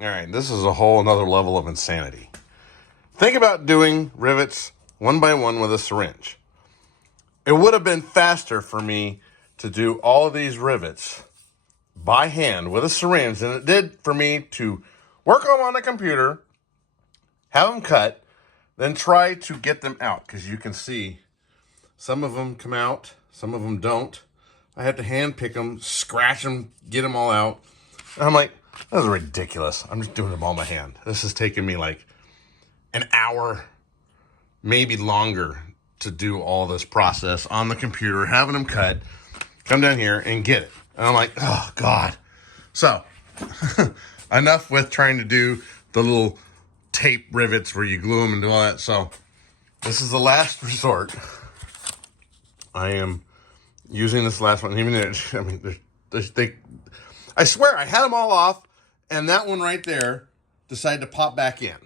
All right, this is a whole another level of insanity. Think about doing rivets one by one with a syringe. It would have been faster for me to do all of these rivets by hand with a syringe than it did for me to work them on a computer, have them cut, then try to get them out. Because you can see some of them come out, some of them don't. I have to hand pick them, scratch them, get them all out. And I'm like, this is ridiculous. I'm just doing them all by hand. This is taking me like an hour, maybe longer, to do all this process on the computer, having them cut, come down here and get it. And I'm like, oh God. So enough with trying to do the little tape rivets where you glue them and do all that. So this is the last resort. I am using this last one. Even I mean, I swear I had them all off, and that one right there decided to pop back in.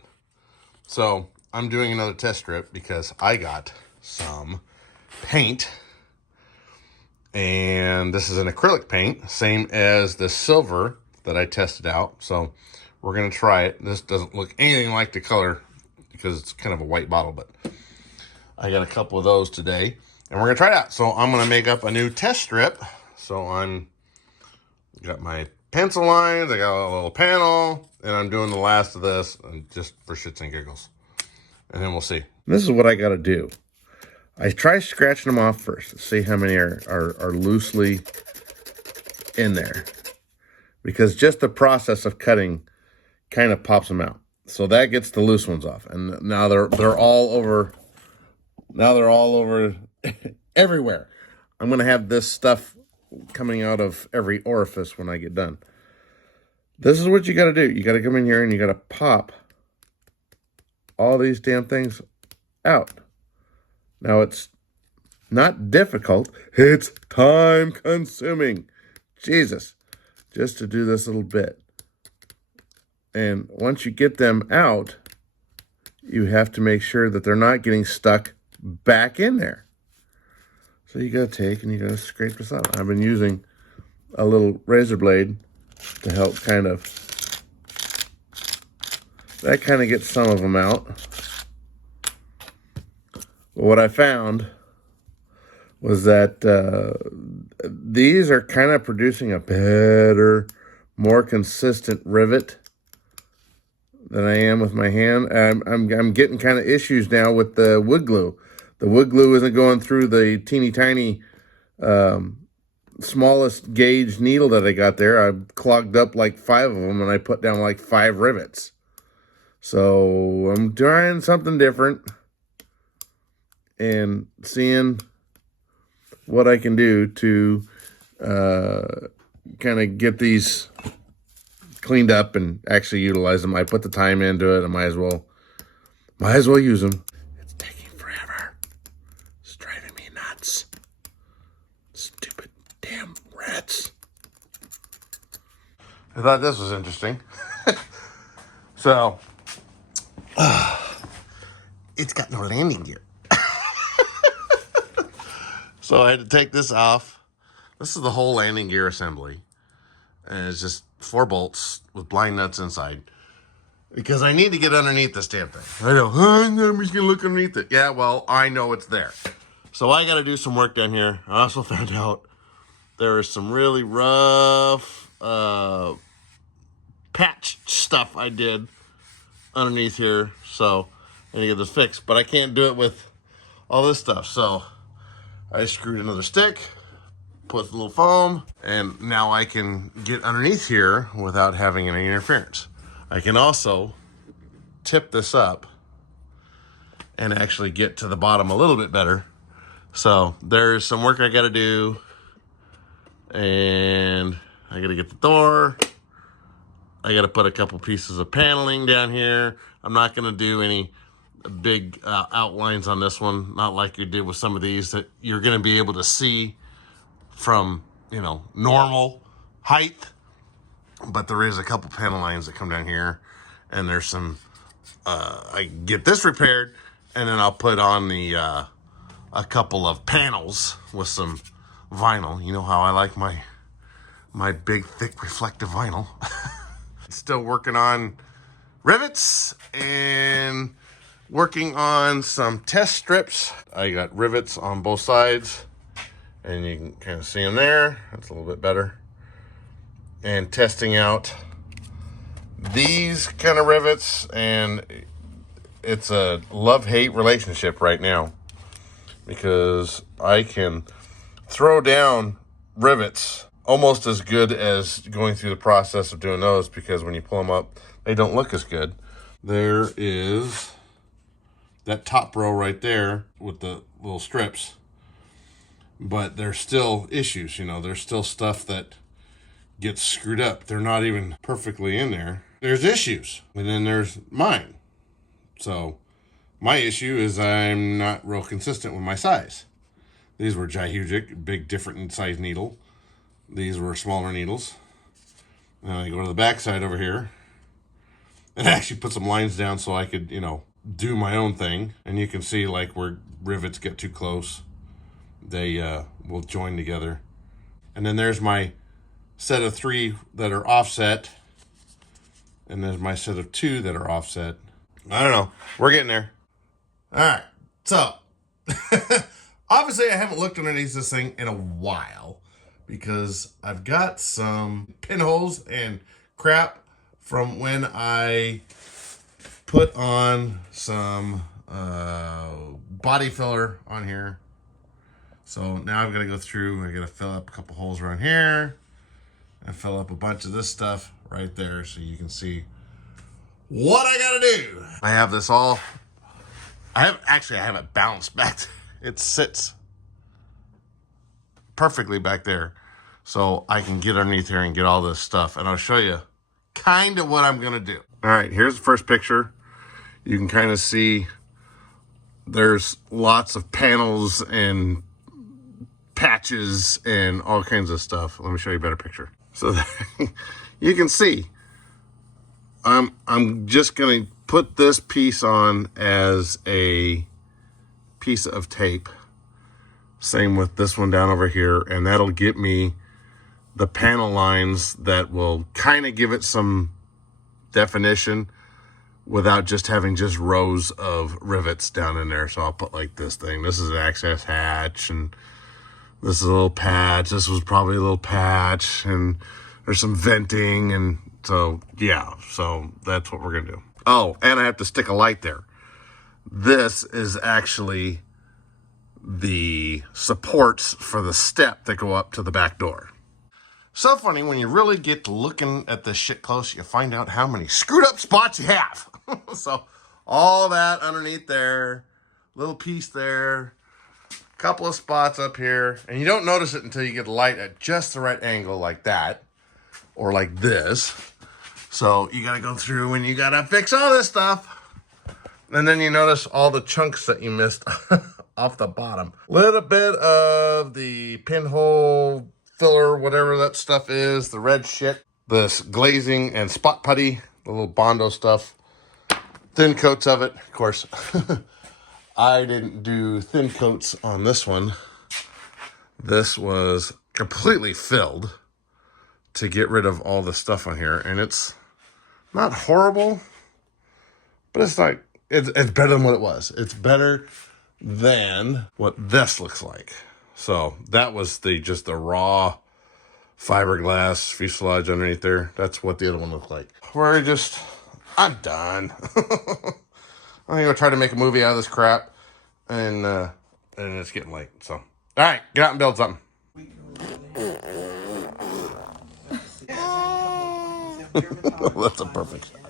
So I'm doing another test strip because I got some paint, and this is an acrylic paint, same as the silver that I tested out. So we're gonna try it. This doesn't look anything like the color because it's kind of a white bottle, but I got a couple of those today, and we're gonna try it out. So I'm gonna make up a new test strip. So got my pencil lines, I got a little panel, and I'm doing the last of this just for shits and giggles. And then we'll see. This is what I gotta do. I try scratching them off first, see how many are loosely in there. Because just the process of cutting kind of pops them out. So that gets the loose ones off. And now they're all over. Now they're all over everywhere. I'm gonna have this stuff coming out of every orifice when I get done. This is what you got to do. You got to come in here and you got to pop all these damn things out. Now, it's not difficult. It's time consuming. Jesus, just to do this little bit. And once you get them out, you have to make sure that they're not getting stuck back in there. So you got to take and you got to scrape this out. I've been using a little razor blade to help that kind of gets some of them out. But what I found was that these are kind of producing a better, more consistent rivet than I am with my hand. I'm getting kind of issues now with the wood glue. The wood glue isn't going through the teeny tiny smallest gauge needle that I got there. I clogged up like 5 of them, and I put down like 5 rivets. So I'm trying something different and seeing what I can do to kind of get these cleaned up and actually utilize them. I put the time into it. I might as well use them. It's taking forever. It's driving me nuts. Stupid damn rats. I thought this was interesting. So, it's got no landing gear. So I had to take this off. This is the whole landing gear assembly. And it's just 4 bolts with blind nuts inside. Because I need to get underneath this damn thing. I know, I'm just going to look underneath it. Yeah, well, I know it's there. So I got to do some work down here. I also found out there is some really rough patch stuff I did underneath here. So I need to get this fixed. But I can't do it with all this stuff. So I screwed another stick, put a little foam, and now I can get underneath here without having any interference. I can also tip this up and actually get to the bottom a little bit better. So there's some work I got to do, and I got to get the door. I got to put a couple pieces of paneling down here. I'm not going to do any big outlines on this one, not like you did with some of these that you're going to be able to see from, normal height. But there is a couple panel lines that come down here, and there's some, I get this repaired, and then I'll put on the, a couple of panels with some vinyl. You know how I like my big, thick, reflective vinyl. Still working on rivets and working on some test strips. I got rivets on both sides, and you can kind of see them there. That's a little bit better. And testing out these kind of rivets, and it's a love-hate relationship right now, because I can throw down rivets almost as good as going through the process of doing those, because when you pull them up, they don't look as good. There is that top row right there with the little strips, but there's still issues, you know, there's still stuff that gets screwed up. They're not even perfectly in there. There's issues, and then there's mine. So my issue is I'm not real consistent with my size. These were Jihujic, big different in size needle. These were smaller needles. And I go to the back side over here and actually put some lines down so I could, you know, do my own thing. And you can see like where rivets get too close, they will join together. And then there's my set of 3 that are offset, and there's my set of 2 that are offset. I don't know, we're getting there. All right, so obviously I haven't looked underneath this thing in a while, because I've got some pinholes and crap from when I put on some body filler on here. So now I've got to go through, I got to fill up a couple holes around here and fill up a bunch of this stuff right there so you can see what I got to do. I have this all, I have it balanced back. It sits perfectly back there, so I can get underneath here and get all this stuff. And I'll show you kind of what I'm going to do. All right, here's the first picture. You can kind of see there's lots of panels and patches and all kinds of stuff. Let me show you a better picture. So you can see I'm just going to put this piece on as a piece of tape. Same with this one down over here, and that'll get me the panel lines that will kind of give it some definition without just having just rows of rivets down in there. So I'll put like this thing. This is an access hatch, and this is a little patch. This was probably a little patch, and there's some venting, and so yeah, so that's what we're gonna do. Oh, and I have to stick a light there. This is actually the supports for the step that go up to the back door. So funny, when you really get to looking at this shit close, you find out how many screwed up spots you have. So all that underneath there, little piece there, couple of spots up here, and you don't notice it until you get the light at just the right angle like that, or like this. So you gotta go through and you gotta fix all this stuff. And then you notice all the chunks that you missed off the bottom. Little bit of the pinhole filler, whatever that stuff is, the red shit. This glazing and spot putty, the little Bondo stuff. Thin coats of it, of course. I didn't do thin coats on this one. This was completely filled to get rid of all the stuff on here. And it's not horrible, but it's like, it's better than what it was. It's better than what this looks like. So that was just the raw fiberglass fuselage underneath there. That's what the other one looked like. I'm done. I'm gonna try to make a movie out of this crap, and it's getting late. So, all right, get out and build something. That's a perfect shot.